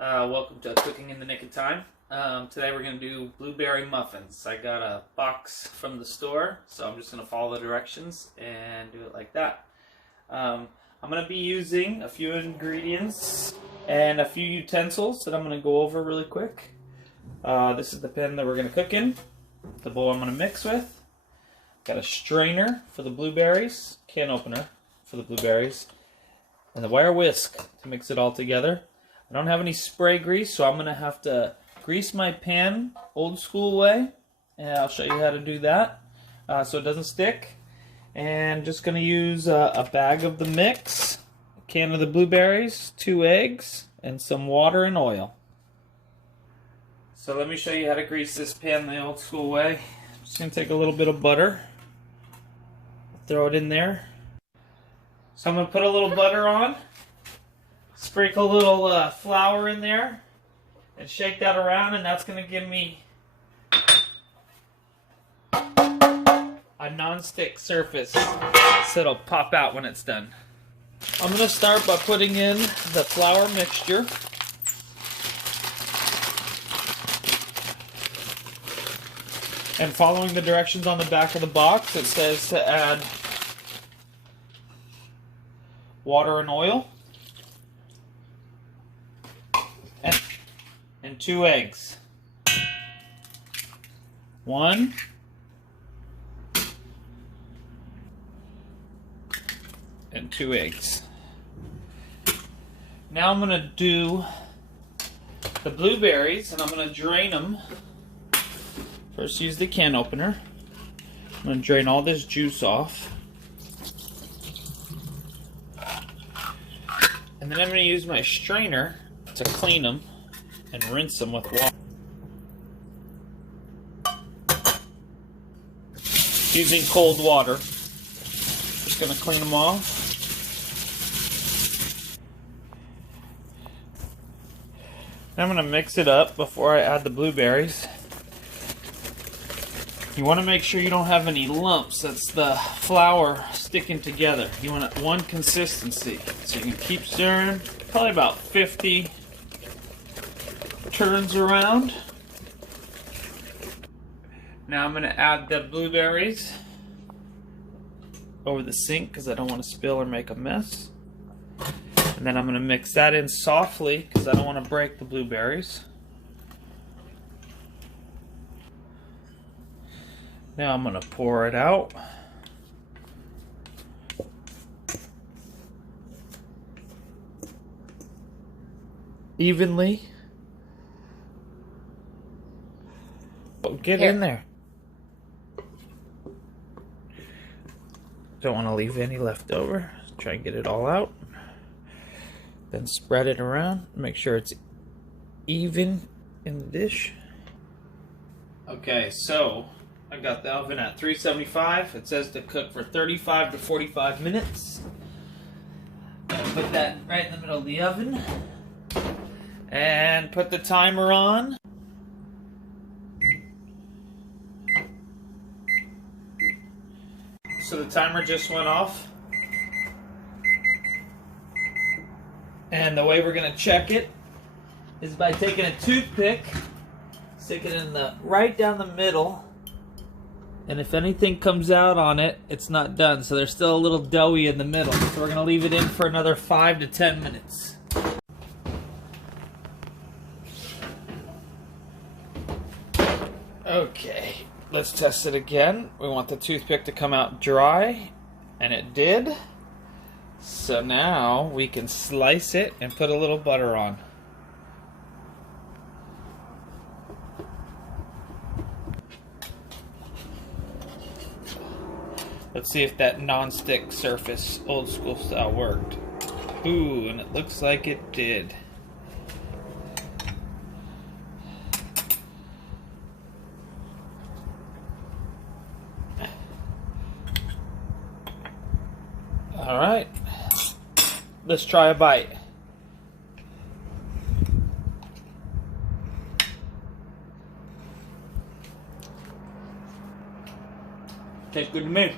Welcome to Cooking in the Nick of Time. Today we're going to do blueberry muffins. I got a box from the store, so I'm just going to follow the directions and do it like that. I'm going to be using a few ingredients and a few utensils that I'm going to go over really quick. This is the pan that we're going to cook in, the bowl I'm going to mix with. Got a strainer for the blueberries, can opener for the blueberries, and the wire whisk to mix it all together. I don't have any spray grease, so I'm going to have to grease my pan old school way, and I'll show you how to do that so it doesn't stick. And just going to use a bag of the mix, a can of the blueberries, 2 eggs, and some water and oil. So let me show you how to grease this pan the old school way. I'm just going to take a little bit of butter, throw it in there. So I'm going to put a little butter on. Sprinkle a little flour in there and shake that around, and that's going to give me a non-stick surface so it'll pop out when it's done. I'm going to start by putting in the flour mixture. And following the directions on the back of the box, it says to add water and oil. And 2 eggs. 1 and 2 eggs. Now I'm going to do the blueberries, and I'm going to drain them. First, use the can opener. I'm going to drain all this juice off. And then I'm going to use my strainer to clean them and rinse them with water. Using cold water. Just going to clean them off. Now I'm going to mix it up before I add the blueberries. You want to make sure you don't have any lumps. That's the flour sticking together. You want it one consistency. So you can keep stirring. Probably about 50 turns around. Now I'm going to add the blueberries over the sink because I don't want to spill or make a mess. And then I'm going to mix that in softly because I don't want to break the blueberries. Now I'm going to pour it out. Evenly. Get in there. Don't want to leave any left over. Try and get it all out. Then spread it around. Make sure it's even in the dish. Okay, so I got the oven at 375. It says to cook for 35 to 45 minutes. Put that right in the middle of the oven. And put the timer on. So the timer just went off. And the way we're going to check it is by taking a toothpick, stick it in the right down the middle, and if anything comes out on it, it's not done. So there's still a little doughy in the middle. So we're going to leave it in for another 5 to 10 minutes. Okay, let's test it again. We want the toothpick to come out dry, and it did. So now we can slice it and put a little butter on. Let's see if that non-stick surface, old school style, worked. Ooh, and it looks like it did. Alright, let's try a bite. Tastes good to me.